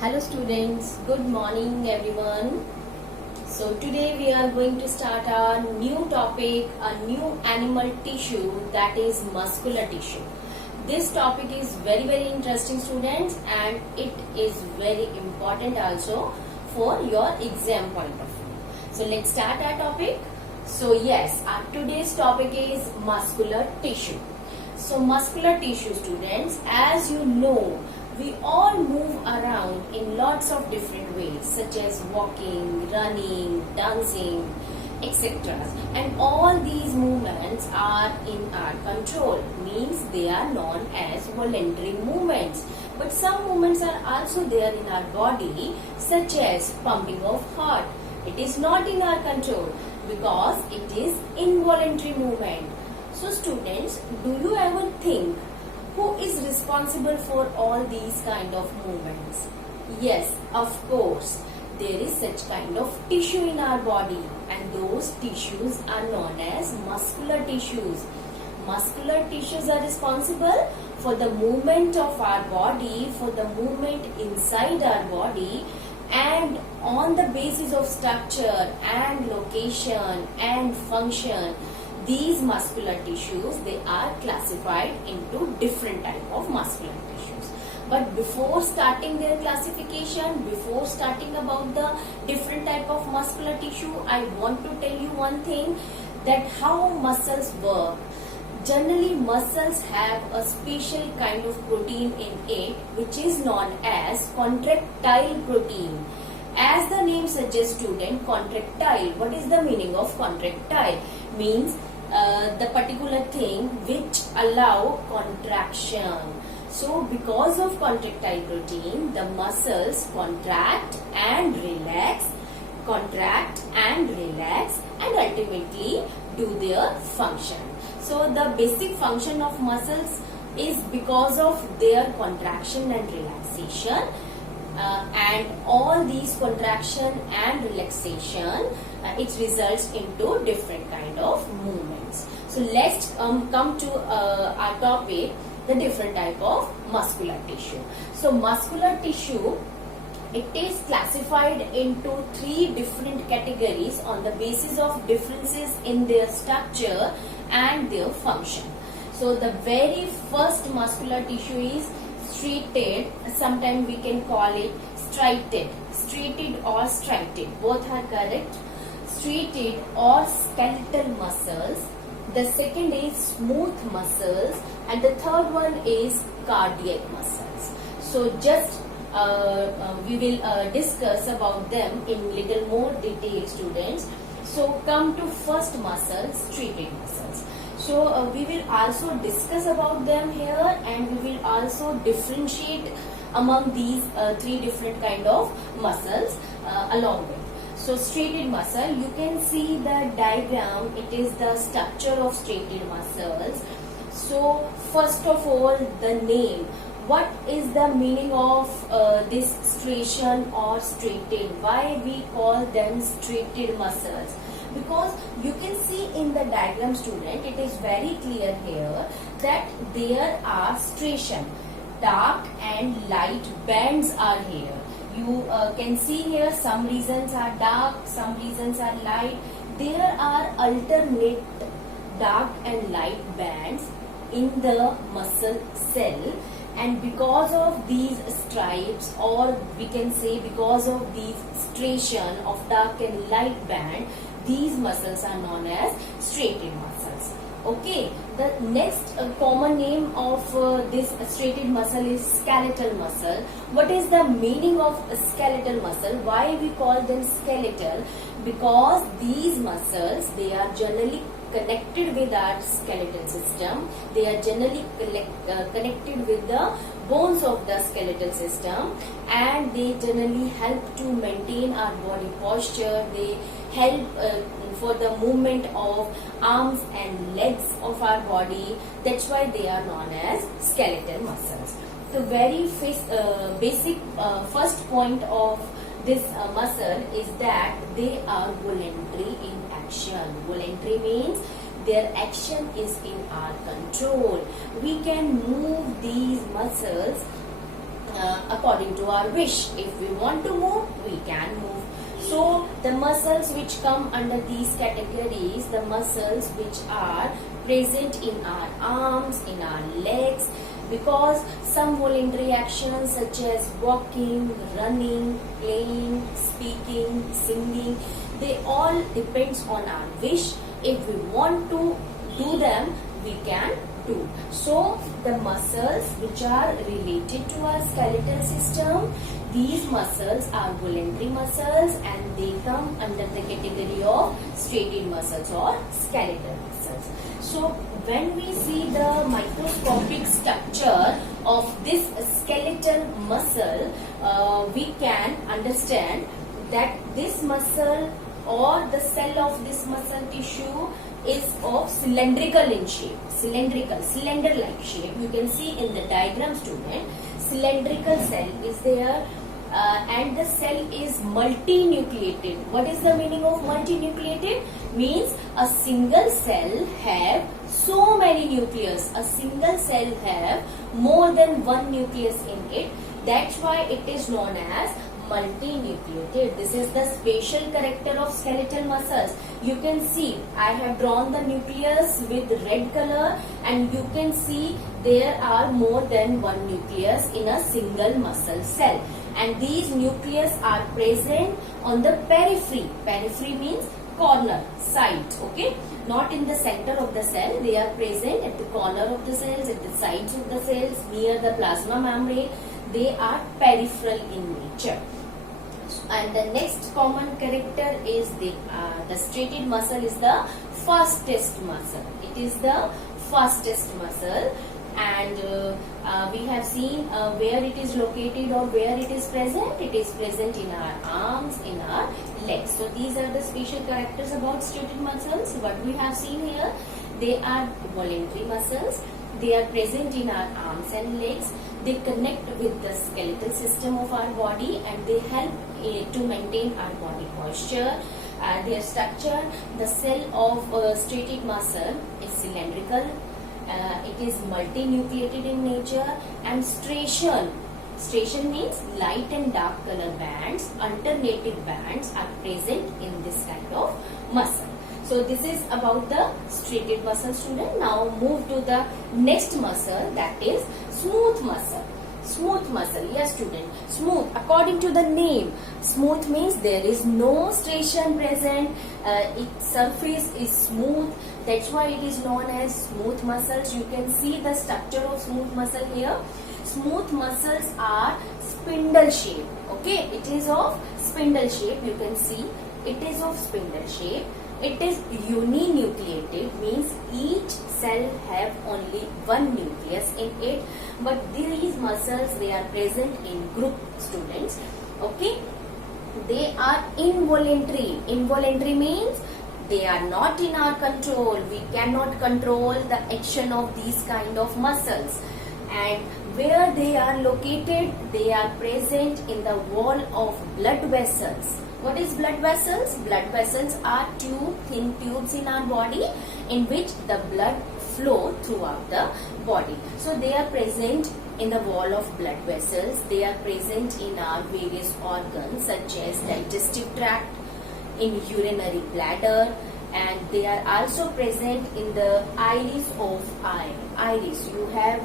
Hello students, good morning everyone. So today we are going to start our new topic, a new animal tissue, that is muscular tissue. This topic is very interesting students, and it is very important also for your exam point of view. So let's start our topic. So yes, our today's topic is muscular tissue. So muscular tissue students, as you know, we all move around in lots of different ways, such as walking, running, dancing, etc. And all these movements are in our control, means they are known as voluntary movements. But some movements are also there in our body, such as pumping of heart. It is not in our control because it is involuntary movement. So students, do you ever think who is responsible for all these kind of movements? Yes, of course, there is such kind of tissue in our body, and those tissues are known as muscular tissues. Muscular tissues are responsible for the movement of our body, for the movement inside our body, and on the basis of structure and location and function, these muscular tissues, they are classified into different type of muscular tissues. But before starting their classification, before starting about the different type of muscular tissue, I want to tell you one thing, that how muscles work. Generally, muscles have a special kind of protein in it, which is known as contractile protein. As the name suggests student, contractile. What is the meaning of contractile? Means the particular thing which allow contraction. So because of contractile protein, the muscles contract and relax, and ultimately do their function. So the basic function of muscles is because of their contraction and relaxation. And all these contraction and relaxation, it results into different kind of movements. So let's come to our topic, the different type of muscular tissue. So muscular tissue, it is classified into three different categories on the basis of differences in their structure and their function. So the very first muscular tissue is striated, sometimes we can call it striated or striated, both are correct. Striated or skeletal muscles. The second is smooth muscles, and the third one is cardiac muscles. So just we will discuss about them in little more detail, students. So come to first muscle, striated muscles. So we will also discuss about them here, and we will also differentiate among these three different kind of muscles along with. So striated muscle, you can see the diagram, it is the structure of striated muscles. So first of all, the name. What is the meaning of this striation or striated? Why we call them striated muscles? Because you can see in the diagram, student, it is very clear here that there are striation, dark and light bands are here. You can see here some regions are dark, some regions are light. There are alternate dark and light bands in the muscle cell, and because of these stripes, or we can say because of these striation of dark and light band, these muscles are known as striated muscles. Okay, the next common name of this striated muscle is skeletal muscle. What is the meaning of skeletal muscle? Why we call them skeletal? Because these muscles, they are generally connected with our skeletal system. They are generally connected with the bones of the skeletal system, and they generally help to maintain our body posture. They help for the movement of arms and legs of our body. That's why they are known as skeletal muscles. The very basic first point of this muscle is that they are voluntary in action. Voluntary means their action is in our control. We can move these muscles according to our wish. If we want to move, we can move. So the muscles which come under these categories, the muscles which are present in our arms, in our legs, because some voluntary actions such as walking, running, playing, speaking, singing, they all depends on our wish. If we want to do them, we can do. So the muscles which are related to our skeletal system, these muscles are voluntary muscles and they come under the category of striated muscles or skeletal muscles. So when we see the microscopic structure of this skeletal muscle, we can understand that this muscle or the cell of this muscle tissue is of cylindrical in shape, cylinder-like shape. You can see in the diagram, student, cylindrical cell is there, and the cell is multinucleated. What is the meaning of multinucleated? Means a single cell have so many nucleus. A single cell have more than one nucleus in it. That's why it is known as multinucleated. This is the special character of skeletal muscles. You can see I have drawn the nucleus with red color, and you can see there are more than one nucleus in a single muscle cell, and these nucleus are present on the periphery. Periphery means corner, sides, okay, not in the center of the cell. They are present at the corner of the cells, at the sides of the cells, near the plasma membrane. They are peripheral in nature. And the next common character is the striated muscle is the fastest muscle. It is the fastest muscle, and we have seen where it is located or where it is present. It is present in our arms, in our legs. So these are the special characters about striated muscles. What we have seen here, they are voluntary muscles. They are present in our arms and legs. They connect with the skeletal system of our body, and they help to maintain our body posture. Their structure, the cell of striated muscle is cylindrical. It is multinucleated in nature, and striation. Striation means light and dark color bands, alternative bands are present in this kind of muscle. So this is about the striated muscle, student. Now move to the next muscle, that is smooth muscle. Smooth muscle, yes student, smooth. According to the name, smooth means there is no striation present. Its surface is smooth. That's why it is known as smooth muscles. You can see the structure of smooth muscle here. Smooth muscles are spindle shape. Okay, it is of spindle shape. You can see it is of spindle shape. It is uninucleated, means each cell have only one nucleus in it, but these muscles, they are present in group, students. Okay, they are involuntary. Involuntary means they are not in our control. We cannot control the action of these kind of muscles. And where they are located, they are present in the wall of blood vessels. What is blood vessels? Blood vessels are two thin tubes in our body in which the blood flow throughout the body. So they are present in the wall of blood vessels. They are present in our various organs such as digestive tract, in urinary bladder, and they are also present in the iris of eye. Iris, you have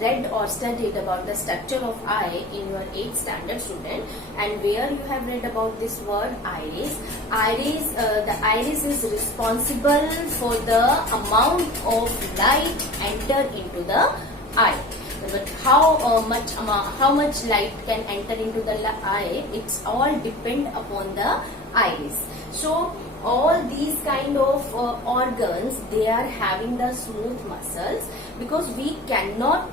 read or studied about the structure of eye in your 8th standard, student, and where you have read about this word iris. The iris is responsible for the amount of light enter into the eye. But how much light can enter into the eye, it's all depend upon the iris. So all these kind of organs, they are having the smooth muscles, because we cannot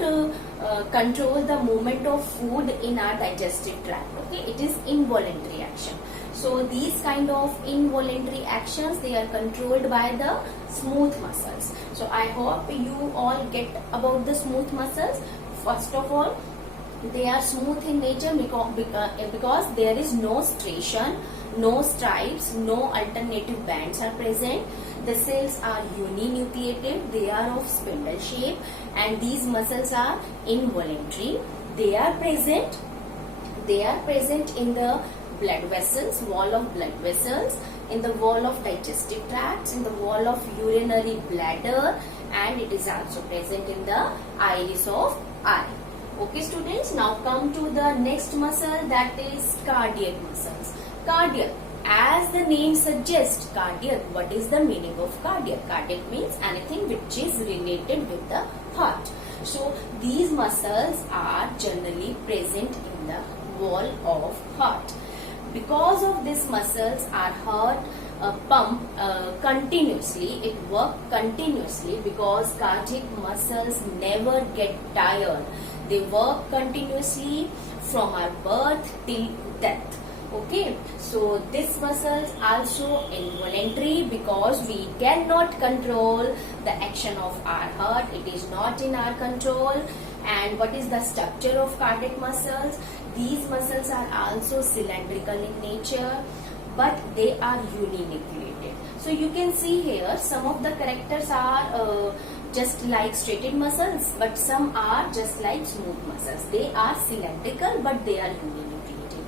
control the movement of food in our digestive tract. Okay, it is involuntary action. So these kind of involuntary actions, they are controlled by the smooth muscles. So I hope you all get about the smooth muscles. First of all, they are smooth in nature because there is no striation, no stripes, no alternative bands are present. The cells are uninucleated, they are of spindle shape, and these muscles are involuntary. They are present in the blood vessels, wall of blood vessels, in the wall of digestive tracts, in the wall of urinary bladder, and it is also present in the iris of eye. Okay students, now come to the next muscle, that is cardiac muscles. Cardiac, as the name suggests, cardiac, what is the meaning of cardiac? Cardiac means anything which is related with the heart. So these muscles are generally present in the wall of heart. Because of these muscles, our heart pump continuously, it works continuously, because cardiac muscles never get tired. They work continuously from our birth till death. Okay, so these muscles also involuntary, because we cannot control the action of our heart. It is not in our control. And what is the structure of cardiac muscles? These muscles are also cylindrical in nature, but they are uninucleated. So you can see here some of the characters are just like straighted muscles, but some are just like smooth muscles. They are cylindrical, but they are uninucleated.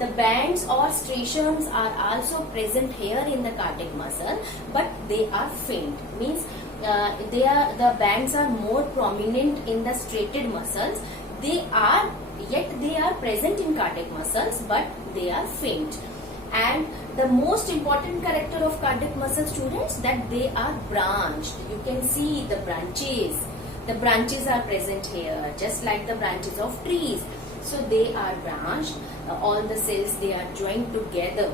The bands or striations are also present here in the cardiac muscle, but they are faint. Means the bands are more prominent in the straighted muscles. They are present in cardiac muscles, but they are faint. And the most important character of cardiac muscle, students, that they are branched. You can see the branches. The branches are present here, just like the branches of trees. So they are branched. All the cells, they are joined together.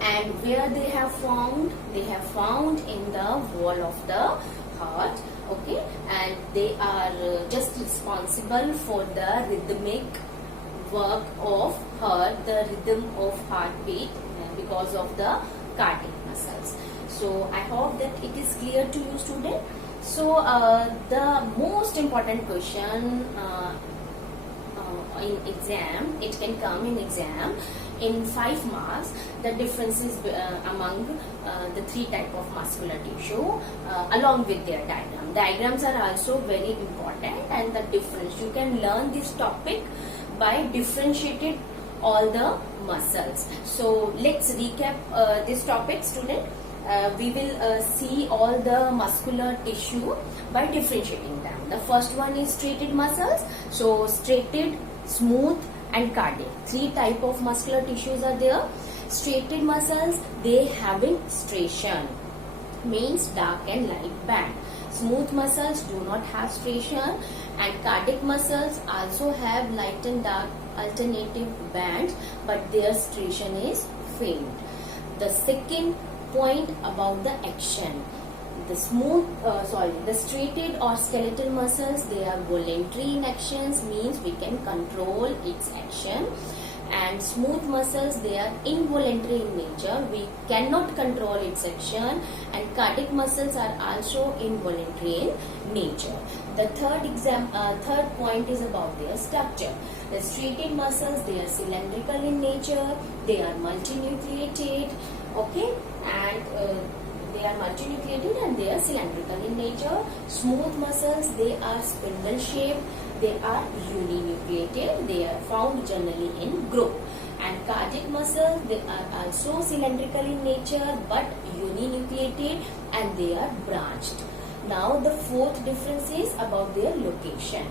And where they have found? They have found in the wall of the heart. Okay, and they are just responsible for the rhythmic work of heart, the rhythm of heartbeat, because of the cardiac muscles. So I hope that it is clear to you, student. So the most important question in exam, it can come in exam in 5 marks, the differences among the 3 type of muscular tissue along with their diagram. Diagrams are also very important, and the difference, you can learn this topic by differentiating all the muscles. So let's recap this topic, student. We will see all the muscular tissue by differentiating them. The first one is straighted muscles. So straighted, smooth, and cardiac. 3 type of muscular tissues are there. Straighted muscles, they having striation, means dark and light band. Smooth muscles do not have striation, and cardiac muscles also have light and dark alternative bands, but their striation is faint. The second point about the action. The straighted or skeletal muscles, they are voluntary in actions, means we can control its action. And smooth muscles, they are involuntary in nature, we cannot control its action. And cardiac muscles are also involuntary in nature. The third point is about their structure. The straighted muscles, they are cylindrical in nature, they are multinucleated, okay, and they are multinucleated and they are cylindrical in nature. Smooth muscles, they are spindle shaped, they are uninucleated, they are found generally in group. And cardiac muscles, they are also cylindrical in nature but uninucleated, and they are branched. Now the fourth difference is about their location.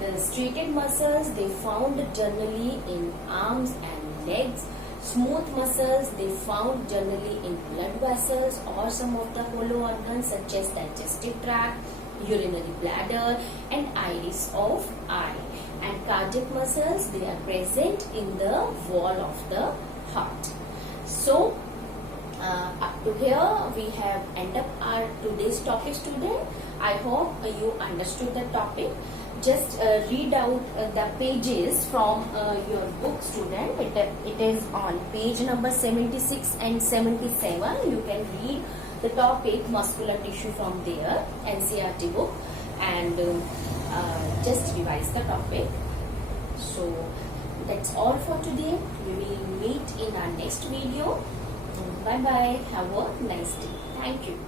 The straighted muscles, they found generally in arms and legs. Smooth muscles, they found generally in blood vessels or some of the hollow organs such as digestive tract, urinary bladder, and iris of eye. And cardiac muscles, they are present in the wall of the heart. So up to here we have ended up our today's topic, student. I hope you understood the topic. Just read out the pages from your book, student. It is on page number 76 and 77. You can read the topic muscular tissue from there, NCERT book, and just revise the topic. So that's all for today. We will meet in our next video. Bye bye. Have a nice day. Thank you.